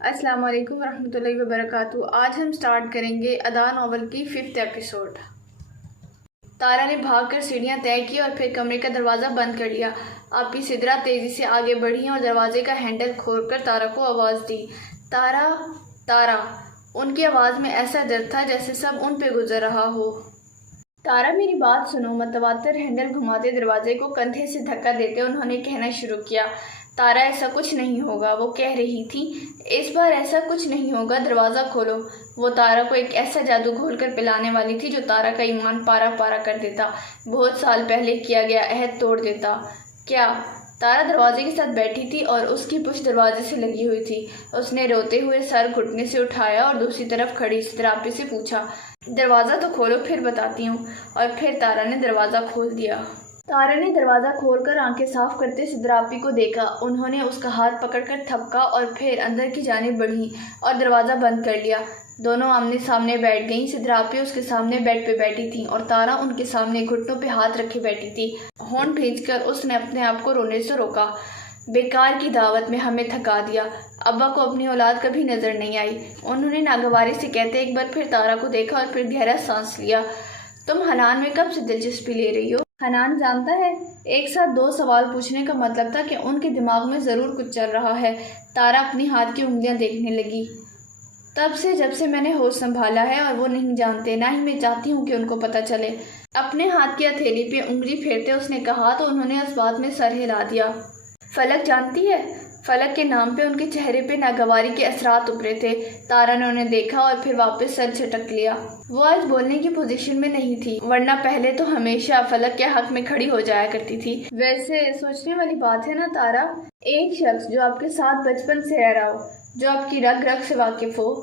السلام علیکم ورحمۃ اللہ وبرکاتہ۔ آج ہم سٹارٹ کریں گے ادا ناول کی 5th ایپیسوڈ۔ تارا نے بھاگ کر سیڑھیاں طے کی اور پھر کمرے کا دروازہ بند کر لیا۔ آپی سدرا تیزی سے آگے بڑھی اور دروازے کا ہینڈل کھول کر تارا کو آواز دی۔ تارا، تارا۔ ان کی آواز میں ایسا درد تھا جیسے سب ان پہ گزر رہا ہو۔ تارا میری بات سنو۔ متواتر ہینڈل گھماتے دروازے کو کندھے سے دھکا دیتے انہوں نے کہنا شروع کیا۔ تارا، ایسا کچھ نہیں ہوگا، وہ کہہ رہی تھی۔ اس بار ایسا کچھ نہیں ہوگا، دروازہ کھولو۔ وہ تارا کو ایک ایسا جادو گھول کر پلانے والی تھی جو تارا کا ایمان پارا پارا کر دیتا، بہت سال پہلے کیا گیا عہد توڑ دیتا۔ کیا؟ تارا دروازے کے ساتھ بیٹھی تھی اور اس کی پشت دروازے سے لگی ہوئی تھی۔ اس نے روتے ہوئے سر گھٹنے سے اٹھایا اور دوسری طرف کھڑی سدراپی سے پوچھا، دروازہ تو کھولو پھر بتاتی ہوں۔ اور پھر تارا نے دروازہ کھول دیا۔ تارا نے دروازہ کھول کر آنکھیں صاف کرتے سدراپی کو دیکھا۔ انہوں نے اس کا ہاتھ پکڑ کر تھپکا اور پھر اندر کی جانب بڑھیں اور دروازہ بند کر لیا۔ دونوں آمنے سامنے بیٹھ گئیں۔ سدراپی اس کے سامنے بیڈ پہ بیٹھی تھی اور تارا ان کے سامنے گھٹنوں پہ ہاتھ رکھے بیٹھی تھی۔ ہونٹ بھینچ کر اس نے اپنے آپ کو رونے سے روکا۔ بیکار کی دعوت میں ہمیں تھکا دیا۔ ابا کو اپنی اولاد کبھی نظر نہیں آئی، انہوں نے ناگواری سے کہتے ایک بار پھر تارا کو دیکھا اور پھر گہرا سانس لیا۔ تم حنان میں کب سے دلچسپی لے رہی ہو؟ حنان جانتا ہے؟ ایک ساتھ 2 سوال پوچھنے کا مطلب تھا کہ ان کے دماغ میں ضرور کچھ چل رہا ہے۔ تارا اپنی ہاتھ کی انگلیاں دیکھنے لگی۔ تب سے جب سے میں نے ہوش سنبھالا ہے، اور وہ نہیں جانتے، نہ ہی میں چاہتی ہوں کہ ان کو پتہ چلے۔ اپنے ہاتھ کی ہتھیلی پہ انگلی پھیرتے اس نے کہا تو انہوں نے اس بات میں سر ہلا دیا۔ فلک جانتی ہے؟ فلک کے نام پہ ان کے چہرے پہ ناگواری کے اثرات ابھرے تھے۔ تارا نے انہیں دیکھا اور پھر واپس سر جھٹک لیا۔ وہ آج بولنے کی پوزیشن میں نہیں تھی، ورنہ پہلے تو ہمیشہ فلک کے حق میں کھڑی ہو جایا کرتی تھی۔ ویسے سوچنے والی بات ہے نا تارا، ایک شخص جو آپ کے ساتھ بچپن سے رہ رہا ہو، جو آپ کی رگ رگ سے واقف ہو،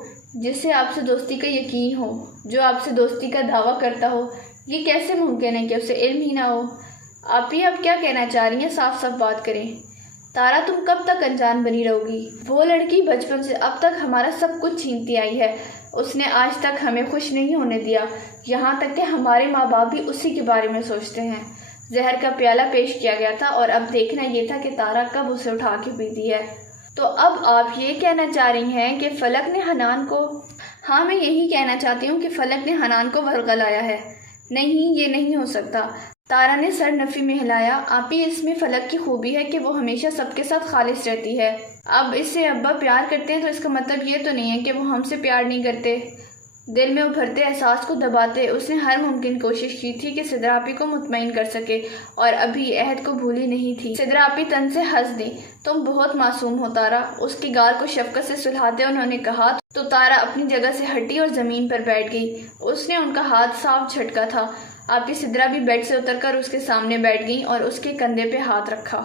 جس سے آپ سے دوستی کا یقین ہو، جو آپ سے دوستی کا دعویٰ کرتا ہو، یہ کیسے ممکن ہے کہ اسے علم ہی نہ ہو؟ آپ یہ اب کیا کہنا چاہ رہی ہیں؟ صاف صاف بات کریں۔ تارا، تم کب تک انجان بنی رہو گی؟ وہ لڑکی بچپن سے اب تک ہمارا سب کچھ چھینتی آئی ہے۔ اس نے آج تک ہمیں خوش نہیں ہونے دیا، یہاں تک کہ ہمارے ماں باپ بھی اسی کے بارے میں سوچتے ہیں۔ زہر کا پیالہ پیش کیا گیا تھا اور اب دیکھنا یہ تھا کہ تارا کب اسے اٹھا کے پیتی ہے۔ تو اب آپ یہ کہنا چاہ رہی ہیں کہ فلک نے حنان کو… ہاں، میں یہی کہنا چاہتی ہوں کہ فلک نے حنان کو ورغلایا ہے۔ نہیں، یہ نہیں ہو سکتا۔ تارا نے سر نفی میں ہلایا۔ آپی، اس میں فلک کی خوبی ہے کہ وہ ہمیشہ سب کے ساتھ خالص رہتی ہے۔ اب اس سے ابا پیار کرتے ہیں تو اس کا مطلب یہ تو نہیں ہے کہ وہ ہم سے پیار نہیں کرتے۔ دل میں ابھرتے احساس کو دباتے اس نے ہر ممکن کوشش کی تھی کہ سدراپی کو مطمئن کر سکے، اور ابھی عہد کو بھولی نہیں تھی۔ سدراپی تن سے ہنس دی۔ تم بہت معصوم ہو تارا، اس کی گال کو شفقت سے سلہاتے انہوں نے کہا تو تارا اپنی جگہ سے ہٹی اور زمین پر بیٹھ گئی۔ اس نے ان کا ہاتھ صاف جھٹکا تھا۔ آپی سدرا بھی بیڈ سے اتر کر اس کے سامنے بیٹھ گئیں اور اس کے کندھے پہ ہاتھ رکھا۔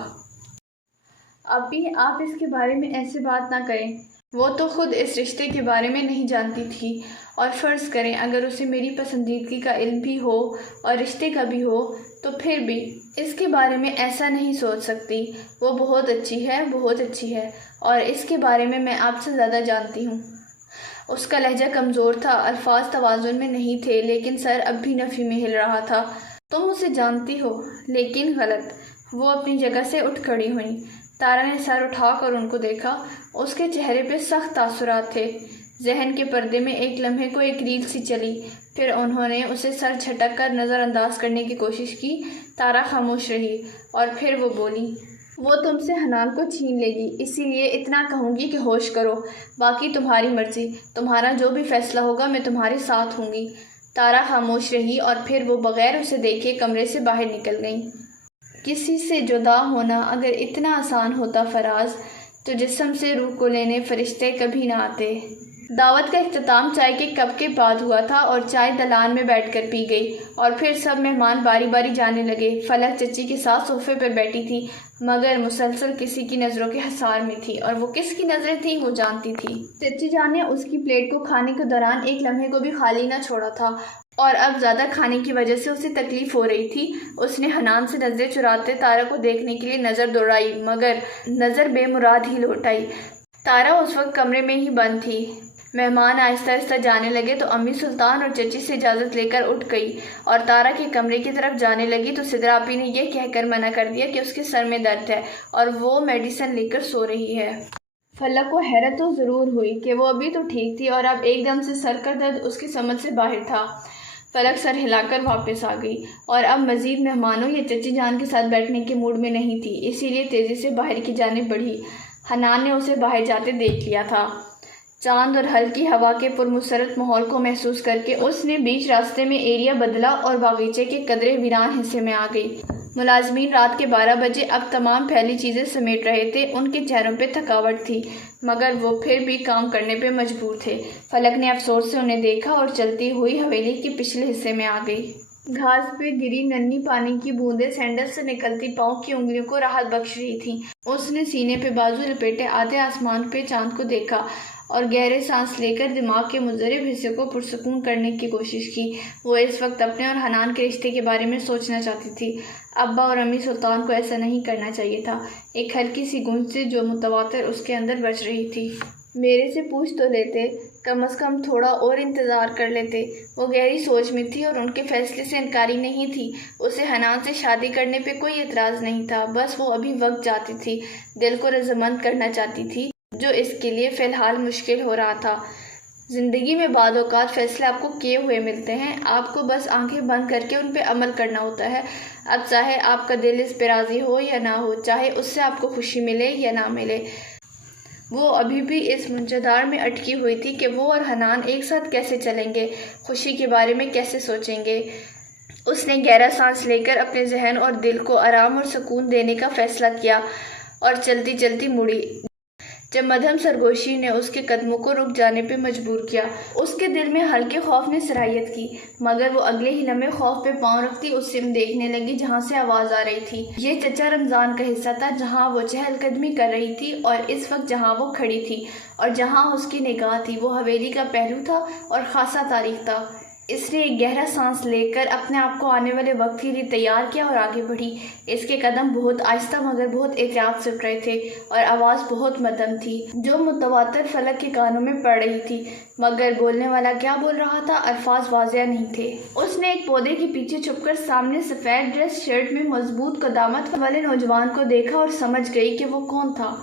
آپی، آپ اس کے بارے میں ایسے بات نہ کریں۔ وہ تو خود اس رشتے کے بارے میں نہیں جانتی تھی، اور فرض کریں اگر اسے میری پسندیدگی کا علم بھی ہو اور رشتے کا بھی ہو تو پھر بھی اس کے بارے میں ایسا نہیں سوچ سکتی۔ وہ بہت اچھی ہے، بہت اچھی ہے، اور اس کے بارے میں آپ سے زیادہ جانتی ہوں۔ اس کا لہجہ کمزور تھا، الفاظ توازن میں نہیں تھے، لیکن سر اب بھی نفی میں ہل رہا تھا۔ تم اسے جانتی ہو، لیکن غلط۔ وہ اپنی جگہ سے اٹھ کھڑی ہوئیں۔ تارا نے سر اٹھا کر ان کو دیکھا۔ اس کے چہرے پہ سخت تاثرات تھے۔ ذہن کے پردے میں ایک لمحے کو ایک ریل سی چلی، پھر انہوں نے اسے سر جھٹک کر نظر انداز کرنے کی کوشش کی۔ تارا خاموش رہی، اور پھر وہ بولی، وہ تم سے حنان کو چھین لے گی، اسی لیے اتنا کہوں گی کہ ہوش کرو، باقی تمہاری مرضی، تمہارا جو بھی فیصلہ ہوگا میں تمہارے ساتھ ہوں گی۔ تارا خاموش رہی اور پھر وہ بغیر اسے دیکھے کمرے سے باہر نکل گئیں۔ کسی سے جدا ہونا اگر اتنا آسان ہوتا فراز، تو جسم سے روح کو لینے فرشتے کبھی نہ آتے۔ دعوت کا اختتام چائے کے کپ کے بعد ہوا تھا اور چائے دلان میں بیٹھ کر پی گئی، اور پھر سب مہمان باری باری جانے لگے۔ فلک چچی کے ساتھ صوفے پر بیٹھی تھی، مگر مسلسل کسی کی نظروں کے حصار میں تھی، اور وہ کس کی نظریں تھیں وہ جانتی تھی۔ چچی جان نے اس کی پلیٹ کو کھانے کے دوران ایک لمحے کو بھی خالی نہ چھوڑا تھا، اور اب زیادہ کھانے کی وجہ سے اسے تکلیف ہو رہی تھی۔ اس نے حنان سے نظریں چراتے تارا کو دیکھنے کے لیے نظر دوڑائی، مگر نظر بے مراد ہی لوٹ آئی۔ تارا اس وقت کمرے میں ہی بند تھی۔ مہمان آہستہ آہستہ جانے لگے تو امی سلطان اور چچی سے اجازت لے کر اٹھ گئی اور تارا کے کمرے کی طرف جانے لگی تو سدراپی نے یہ کہہ کر منع کر دیا کہ اس کے سر میں درد ہے اور وہ میڈیسن لے کر سو رہی ہے۔ فلک کو حیرت تو ضرور ہوئی کہ وہ ابھی تو ٹھیک تھی اور اب ایک دم سے سر کا درد اس کی سمجھ سے باہر تھا۔ فلک سر ہلا کر واپس آ گئی اور اب مزید مہمانوں یا چچی جان کے ساتھ بیٹھنے کے موڈ میں نہیں تھی، اسی لیے تیزی سے باہر کی جانب بڑھی۔ حنان نے اسے باہر جاتے دیکھ لیا تھا۔ چاند اور ہلکی ہوا کے پرمسرت ماحول کو محسوس کر کے اس نے بیچ راستے میں ایریا بدلا اور باغیچے کے قدرے ویران حصے میں آ گئی۔ ملازمین رات کے 12 بجے اب تمام پھیلی چیزیں سمیٹ رہے تھے۔ ان کے چہروں پہ تھکاوٹ تھی مگر وہ پھر بھی کام کرنے پہ مجبور تھے۔ فلک نے افسوس سے انہیں دیکھا اور چلتی ہوئی حویلی کے پچھلے حصے میں آ گئی۔ گھاس پہ گری ننھی پانی کی بوندیں سینڈل سے نکلتی پاؤں کی انگلیوں کو راحت بخش رہی تھیں۔ اس نے سینے پہ بازو لپیٹے آدھے آسمان پہ چاند کو دیکھا اور گہرے سانس لے کر دماغ کے مضطرب حصے کو پرسکون کرنے کی کوشش کی۔ وہ اس وقت اپنے اور حنان کے رشتے کے بارے میں سوچنا چاہتی تھی۔ ابا اور امی سلطان کو ایسا نہیں کرنا چاہیے تھا، ایک ہلکی سی گونج سے جو متواتر اس کے اندر بج رہی تھی۔ میرے سے پوچھ تو لیتے، کم از کم تھوڑا اور انتظار کر لیتے۔ وہ گہری سوچ میں تھی اور ان کے فیصلے سے انکاری نہیں تھی۔ اسے حنان سے شادی کرنے پہ کوئی اعتراض نہیں تھا، بس وہ ابھی وقت چاہتی تھی، دل کو رضامند کرنا چاہتی تھی، جو اس کے لیے فی الحال مشکل ہو رہا تھا۔ زندگی میں بعض اوقات فیصلے آپ کو کیے ہوئے ملتے ہیں، آپ کو بس آنکھیں بند کر کے ان پہ عمل کرنا ہوتا ہے۔ اب چاہے آپ کا دل اس پہ راضی ہو یا نہ ہو، چاہے اس سے آپ کو خوشی ملے یا نہ ملے۔ وہ ابھی بھی اس منجدار میں اٹکی ہوئی تھی کہ وہ اور حنان ایک ساتھ کیسے چلیں گے، خوشی کے بارے میں کیسے سوچیں گے۔ اس نے گہرا سانس لے کر اپنے ذہن اور دل کو آرام اور سکون دینے کا فیصلہ کیا اور چلتی چلتی مڑی جب مدھم سرگوشی نے اس کے قدموں کو رک جانے پہ مجبور کیا۔ اس کے دل میں ہلکے خوف نے سرایت کی، مگر وہ اگلے ہی لمحے خوف پہ پاؤں رکھتی اس سمت دیکھنے لگی جہاں سے آواز آ رہی تھی۔ یہ چچا رمضان کا حصہ تھا جہاں وہ چہل قدمی کر رہی تھی، اور اس وقت جہاں وہ کھڑی تھی اور جہاں اس کی نگاہ تھی وہ حویلی کا پہلو تھا اور خاصا تاریخ تھا۔ اس نے ایک گہرا سانس لے کر اپنے آپ کو آنے والے وقت کے لیے تیار کیا اور آگے بڑھی۔ اس کے قدم بہت آہستہ مگر بہت احتیاط سے اٹھ رہے تھے اور آواز بہت مدھم تھی جو متواتر فلک کے کانوں میں پڑ رہی تھی، مگر بولنے والا کیا بول رہا تھا الفاظ واضح نہیں تھے۔ اس نے ایک پودے کے پیچھے چھپ کر سامنے سفید ڈریس شرٹ میں مضبوط قدامت والے نوجوان کو دیکھا اور سمجھ گئی کہ وہ کون تھا۔